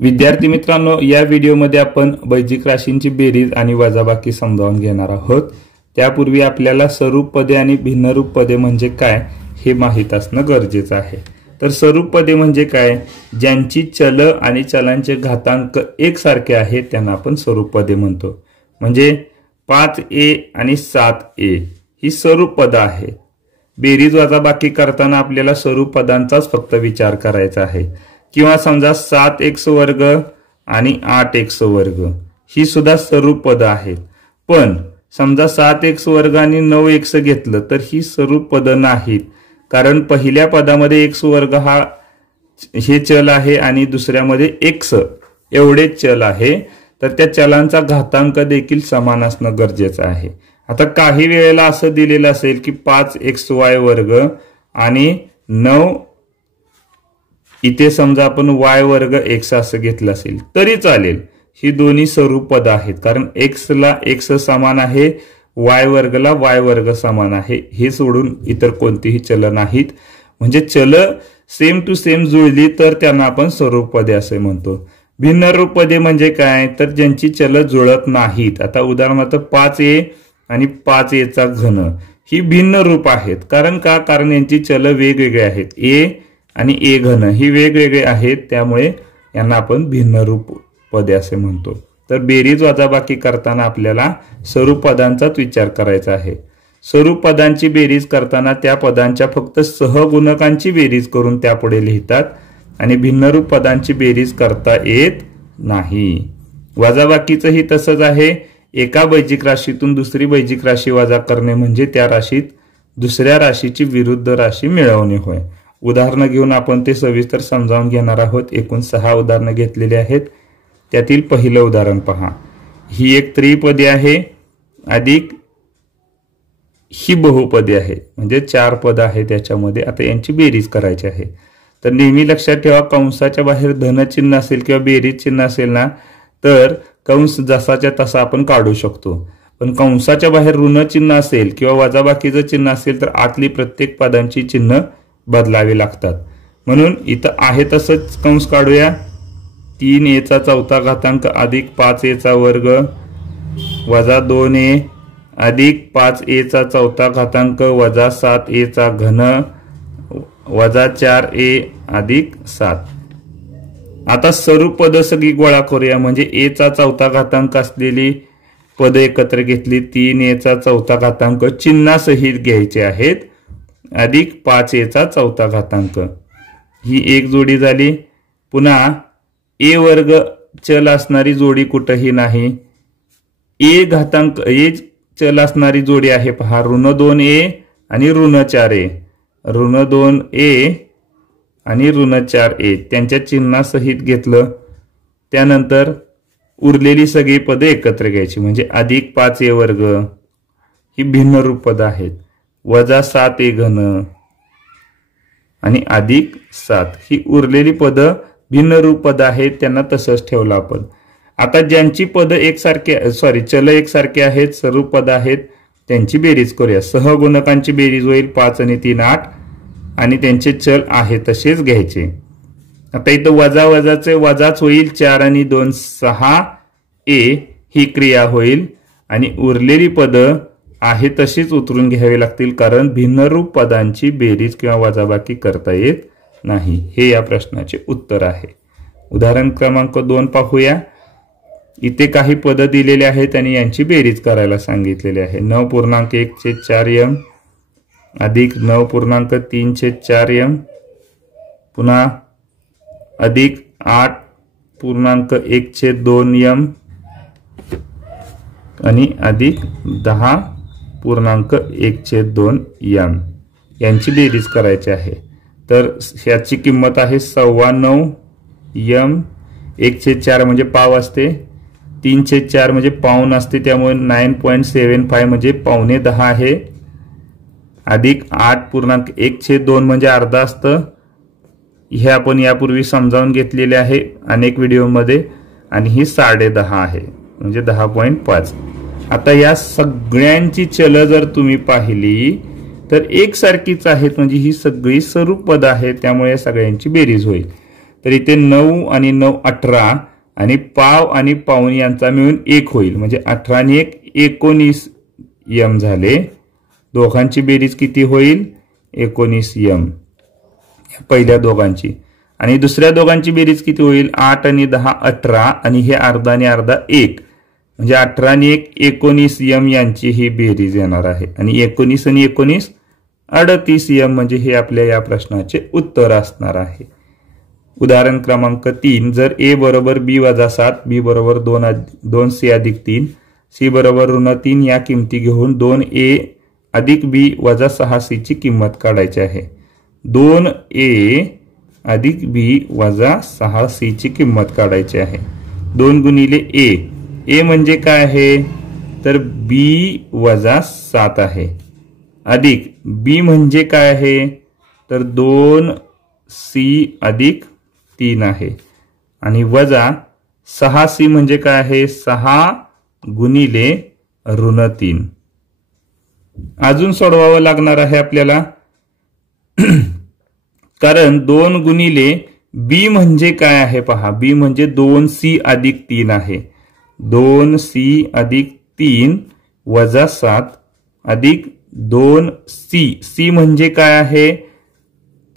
विद्यार्थी मित्रांनो, या व्हिडिओमध्ये आपण बैजिक राशींची बेरीज आणि वजाबाकी समजावून घेणार आहोत। त्यापूर्वी आपल्याला स्वरूप पदे आणि भिन्नरूप पदे म्हणजे काय हे माहित असणं गरजेचं आहे। तर स्वरूप पदे म्हणजे काय, ज्यांची चल आणि चलांचे घातांक एकसारखे आहेत त्यांना आपण स्वरूप पदे म्हणतो। म्हणजे 5a आणि 7a ही स्वरूप पद आहेत। बेरीज वजाबाकी करताना आपल्याला स्वरूप पदांचाच फक्त विचार करायचा आहे। किंवा समजा 7x वर्ग आणि 8x वर्ग ही सुद्धा स्वरूप पद आहेत। पण समजा 7x वर्ग आणि 9x घेतलं तर ही स्वरूप पद नाहीत, कारण पहिल्या पदामध्ये x वर्ग हे चल आहे आणि दुसऱ्यामध्ये x एवढे चल आहे, तर त्या चलांचा घातांक देखील समान असणं गरजेचं आहे। आता काही वेळेला असं दिलेलं असेल की 5xy वर्ग आणि 9 इथे समजा आपण y वर्ग x असं घेतलं असेल तरी चालेल। ही दोन्ही स्वरूप पद आहेत, कारण x ला x समान आहे, y वर्गला y वर्ग समान आहे, हे सोडून इतर कोणतीही चल नाहीत। म्हणजे चल सेम टू सेम जुळली तर त्यांना आपण स्वरूप पदे असे म्हणतो। भिन्न रूप पदे म्हणजे काय, तर ज्यांची चल जुळत नाहीत। आता उदाहरणार्थ 5a आणि 5a चा घन ही भिन्न रूप आहेत। कारण का, कारण यांची चल वेगवेगळे आहेत। a आणि a घन ही वेगवेगळे आहेत, त्यामुळे यांना आपण भिन्न रूप पदे असे म्हणतो। तर बेरीज वजाबाकी करताना आपल्याला स्वरूप पदांचाच विचार करायचा आहे। स्वरूप पदांची बेरीज करताना त्या पदांच्या फक्त सहगुणकांची बेरीज करून त्यापुढे लिहितात आणि भिन्नरूप पदांची बेरीज करता येत नाही। वजाबाकीचंही तसंच आहे। एका बैजिक राशीतून दुसरी बैजिक राशी वजा करणे म्हणजे त्या राशीत दुसऱ्या राशीची विरुद्ध राशी मिळवणे होय। उदाहरण घेऊन आपण ते सविस्तर समजावून घेणार आहोत। एकूण 6 उदाहरणं घेतलेली आहेत। त्यातील पहिलं उदाहरण पहा। ही एक त्रिपदी आहे अधिक ही बहुपदी आहे, म्हणजे 4 पद आहे त्याच्यामध्ये। आता यांची बेरीज करायची आहे। तर नेहमी लक्षात ठेवा, कंसाच्या बाहेर धन चिन्ह असेल किंवा बेरीज चिन्ह असेल ना, तर कंस जसाच्या तसा आपण काढू शकतो। पण कंसाच्या बाहेर ऋण चिन्ह असेल किंवा वजाबाकीचं चिन्ह असेल तर आतली प्रत्येक पदांची चिन्ह बदलावे लागतात। म्हणून इथं आहे तसंच कंस काढूया। 3a चा चौथा घातांक अधिक 5a चा वर्ग वजा 2a अधिक 5a चा चौथा घातांक वजा 7a चा घन वजा 4a अधिक 7। आता स्वरूप पद सगळी गोळा करूया। म्हणजे a चा चौथा घातांक असलेली पद एकत्र घेतली। 3a चा चौथा घातांक चिन्हासहित घ्यायचे आहेत अधिक 5a चा चौथा घातांक, ही एक जोडी झाली। पुन्हा a वर्ग चल असणारी जोडी कुठेही नाही। a घातांक a चल असणारी जोडी आहे पहा, ऋण 2a आणि ऋण 4a, ऋण 2a आणि ऋण 4a त्यांच्या चिन्हासहित घेतलं। त्यानंतर उरलेली सगळी पदे एकत्र घ्यायची, म्हणजे अधिक 5a वर्ग ही भिन्न रूप पद आहेत, वजा 7a घन आणि अधिक 7 ही उरलेली पद भिन्न रूप पद आहेत, त्यांना तसंच ठेवलं आपण। आता ज्यांची पद एकसारखे चल एकसारखे आहेत, स्वरूप पद आहेत, त्यांची बेरीज करूया। सहगुणकांची बेरीज होईल 5 आणि 3 8 आणि त्यांचे चल आहे तसेच घ्यायचे। आता इथं वजा वजाचे वजाच होईल, 4 आणि 2 6a ही क्रिया होईल आणि उरलेली पद आहे तशीच उतरून घ्यावी लागतील, कारण भिन्नरूप पदांची बेरीज किंवा वजाबाकी करता येत नाही। हे या प्रश्नाचे उत्तर आहे। उदाहरण क्रमांक 2 पाहूया। इथे काही पद दिलेले आहेत आणि यांची बेरीज करायला सांगितलेली आहे। 9.1/4m अधिक 9.3/4m पुन्हा अधिक 8.1/2m आणि अधिक 10.1/2m यांची बेरीज करायची आहे। तर ह्याची किंमत आहे 9.25m। 1/4 म्हणजे पाव असते, 3/4 म्हणजे पाऊण असते, त्यामुळे 9.75 म्हणजे 9.75 आहे, अधिक 8.1/2 म्हणजे अर्धा असतं। हे आपण यापूर्वी समजावून घेतलेले आहे अनेक व्हिडिओमध्ये, आणि ही 10.5 आहे म्हणजे 10.5। आता या सगळ्यांची चल जर तुम्ही पाहिली तर एकसारखीच आहेत, म्हणजे ही सगळी स्वरूप पद आहेत, त्यामुळे सगळ्यांची बेरीज होईल। तर इथे 9 आणि 9 18 आणि पाव आणि पाऊण यांचा मिळून 1 होईल, म्हणजे 18 आणि 1 19 m झाले. दोघांची बेरीज किती होईल? 19 m पहिल्या दोघांची. आणि दुसऱ्या दोघांची बेरीज किती होईल? 8 आणि 10 18 आणि हे अर्धा आणि अर्धा 1, म्हणजे 18 आणि 1 19 m यांची ही बेरीज येणार आहे. आणि 19 आणि 19 38 m, म्हणजे हे आपल्या या प्रश्नाचे उत्तर असणार आहे. उदाहरण क्रमांक 3, जर a बरोबर b वजा 7, b बरोबर 2c अधिक 3, c बरोबर ऋण 3 या किमती घेऊन 2a अधिक b वजा 6c ची किंमत काढायची आहे. 2a अधिक b वजा 6c ची किंमत काढायची आहे. 2 गुणिले a म्हणजे काय आहे? तर b वजा 7 आहे, अधिक b म्हणजे काय आहे? तर 2c अधिक 3 आहे, आणि वजा 6c म्हणजे काय आहे? 6 गुणिले ऋण 3. अजून सोडवावं लागणार आहे आपल्याला, कारण 2 गुणिले b म्हणजे काय आहे पहा. b म्हणजे 2c अधिक 3 आहे. 2c अधिक 3 वजा 7 अधिक 2c. c म्हणजे काय आहे?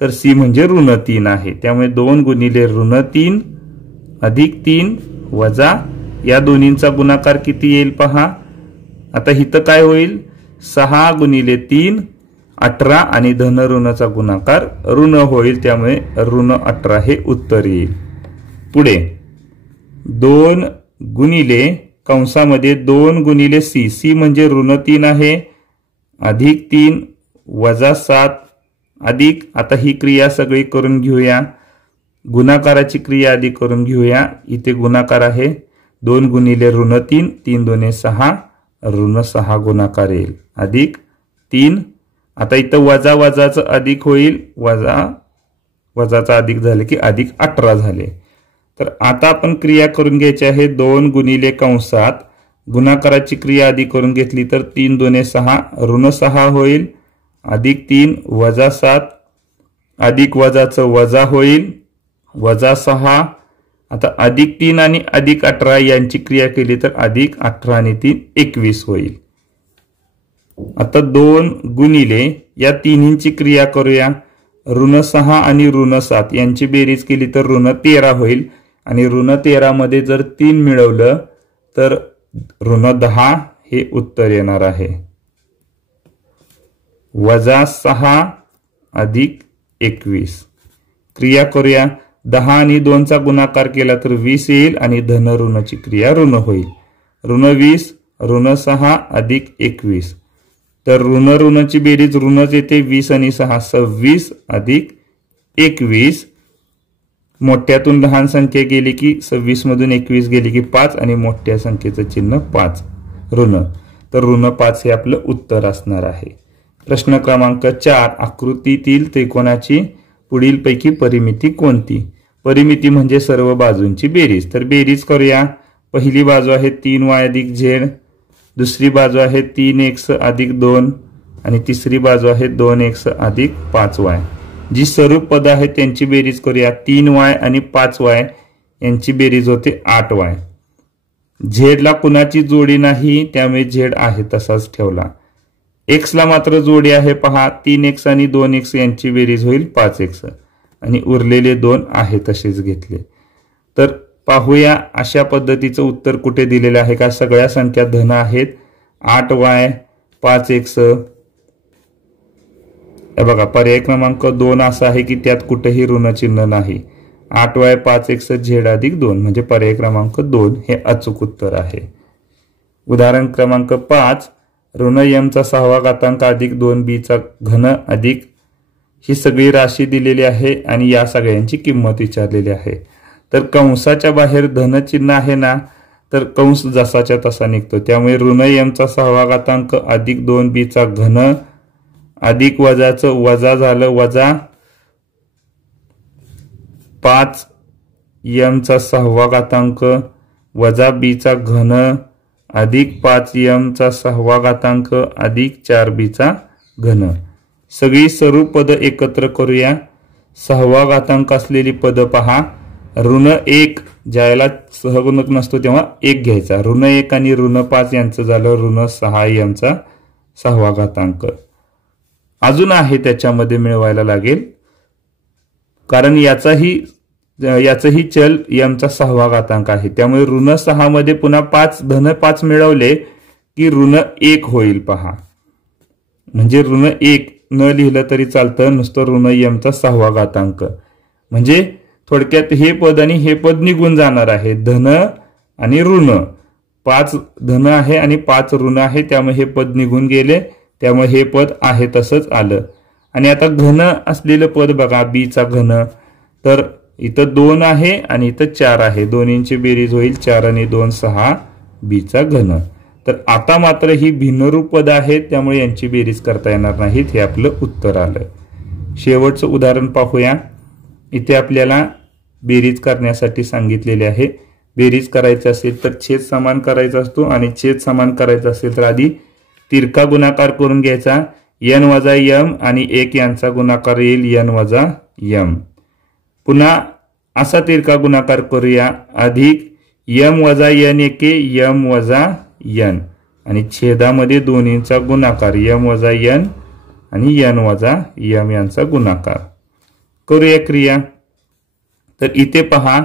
तर c म्हणजे ऋण 3 आहे. त्यामुळे 2 गुणिले ऋण 3 अधिक 3 वजा या दोन्हींचा गुणाकार किती येईल पहा. आता इथं काय होईल? 6 गुणिले 3 18 आणि धन ऋणचा गुणाकार ऋण होईल, त्यामुळे ऋण 18 हे उत्तर येईल. पुढे 2 गुणिले कंसामध्ये 2 गुणिले c म्हणजे ऋण 3 आहे, अधिक 3 वजा 7 अधिक, आता ही क्रिया सगळी करून घेऊया, गुणाकाराची क्रिया आधी करून घेऊया. इथे गुणाकार आहे 2 गुणिले ऋण 3, 3 दोने 6, ऋण 6 गुणाकार येईल, अधिक 3. आता इथं वजा वजाचं अधिक होईल, वजाचा अधिक झाले की अधिक 18 झाले. तर आता आपण क्रिया करून घ्यायची आहे. 2 गुणिले कंसात गुणाकाराची क्रिया आधी करून घेतली तर 3 दोने 6, ऋण 6 होईल, अधिक 3 वजा 7 अधिक वजाचं वजा होईल, वजा 6. आता अधिक 3 आणि अधिक 18 यांची क्रिया केली तर अधिक 18 आणि 3 21 होईल. आता 2 गुणिले या तिन्हींची क्रिया करूया. ऋण 6 आणि ऋण 7 यांची बेरीज केली तर ऋण 13 होईल, आणि ऋण 13 मध्ये जर 3 मिळवलं तर ऋण 10 हे उत्तर येणार आहे. वजा 6 अधिक 21 क्रिया करूया. 10 आणि 2 चा गुणाकार केला तर 20 येईल, आणि धन ऋणची क्रिया ऋण होईल. ऋण 20 ऋण 6 अधिक 21, तर ऋण ऋणची बेरीज ऋणच येते. 20 आणि 6 26 अधिक 21. मोठ्यातून लहान संख्या गेली की 26 मधून 21 गेली की 5, आणि मोठ्या संख्येचं चिन्ह 5 ऋण, तर ऋण 5 हे आपलं उत्तर असणार आहे. प्रश्न क्रमांक 4, आकृतीतील त्रिकोणाची पुढीलपैकी परिमिती कोणती? परिमिती म्हणजे सर्व बाजूंची बेरीज. तर बेरीज करूया. पहिली बाजू आहे 3y अधिक z, दुसरी बाजू आहे 3x अधिक 2, आणि तिसरी बाजू आहे 2x अधिक 5y. जी सर्व पद आहेत त्यांची बेरीज करूया. 3y आणि 5y यांची बेरीज होते 8y. z ला कुणाची जोडी नाही, त्यामुळे z आहे तसाच ठेवला. x ला मात्र जोडी आहे पहा. 3x आणि 2x यांची बेरीज होईल 5x, आणि उरलेले 2 आहे तसेच घेतले. तर पाहूया अशा पद्धतीचं उत्तर कुठे दिलेलं आहे का. सगळ्या संख्या धन आहेत. 8y 5x. हे बघा पर्याय क्रमांक 2 असा आहे की त्यात कुठेही ऋण चिन्ह नाही. 8y 5x z अधिक 2 म्हणजे पर्याय क्रमांक 2 हे अचूक उत्तर आहे. उदाहरण क्रमांक 5, ऋण m चा 6वा घातांक अधिक 2b चा घन अधिक ही सगळी राशी दिलेली आहे, आणि या सगळ्यांची किंमत विचारलेली आहे. तर कंसाच्या बाहेर धन चिन्ह आहे ना, तर कंस जसाच्या तसा निघतो. त्यामुळे ऋण m चा 6वा घातांक अधिक 2b चा घन अधिक वजाचं वजा झालं, वजा 5m चा 6वा घातांक वजा b चा घन अधिक 5m चा 6वा घातांक अधिक 4b चा घन. सगळी सर्व पद एकत्र करूया. 6वा घातांक असलेली पद पहा. ऋण 1 ज्याला सहगुणक नसतो तेव्हा 1 घ्यायचा. ऋण 1 आणि ऋण 5 यांचं झालं ऋण 6 यमचा 6वा घातांक. अजून आहे त्याच्यामध्ये मिळवायला लागेल, कारण याचंही चल यमचा 6वा घातांक आहे. त्यामुळे ऋण 6 मध्ये पुन्हा 5 धन 5 मिळवले की ऋण 1 होईल पहा. म्हणजे ऋण 1 न लिहिलं तरी चालतं, नुसतं ऋण यमचा 6वा घातांक. म्हणजे थोडक्यात हे पद आणि हे पद निघून जाणार आहे. धन आणि ऋण, 5 धन आहे आणि 5 ऋण आहे, त्यामुळे हे पद निघून गेले. त्यामुळे हे पद आहे तसंच आलं. आणि आता घन असलेलं पद बघा, बीचा घन. तर इथं 2 आहे आणि इथं 4 आहे. दोन्हींची बेरीज होईल 4 आणि 2 6 बीचा घन. तर आता मात्र ही भिन्नरूप पद आहेत, त्यामुळे यांची बेरीज करता येणार नाहीत. हे आपलं उत्तर आलं. शेवटचं उदाहरण पाहूया. इथे आपल्याला बेरीज करण्यासाठी सांगितलेले आहे. बेरीज करायची असेल तर छेद समान करायचा असतो, आणि छेद समान करायचा असेल तर आधी तिरका गुणाकार करून घ्यायचा. n वजा m आणि 1 यांचा गुणाकार येईल n वजा m. पुन्हा असा तिरका गुणाकार करूया. अधिक m वजा n एके m वजा n, आणि छेदामध्ये दोन्हींचा गुणाकार m वजा n आणि n वजा m यांचा गुणाकार. करूया क्रिया. तर इथे पहा,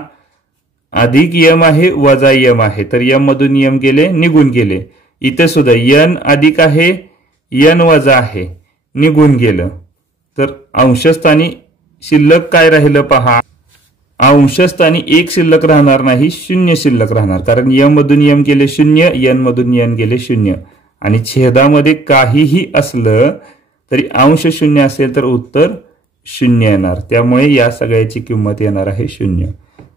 अधिक m आहे वजा m आहे, तर m मधून m गेले, निघून गेले. इथे सुद्धा n अधिक आहे n वजा आहे, निघून गेलं. तर अंशस्थानी शिल्लक काय राहिलं पहा. अंशस्थानी 1 शिल्लक राहणार नाही, 0 शिल्लक राहणार. कारण m मधून m गेले 0, n मधून n गेले 0. आणि छेदामध्ये काहीही असलं तरी अंश 0 असेल तर उत्तर 0 येणार. त्यामुळे या सगळ्याची किंमत येणार आहे 0.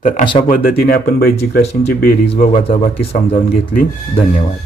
तर अशा पद्धतीने आपण बैजिक राशींची बेरीज व वजाबाकी समजावून घेतली. धन्यवाद.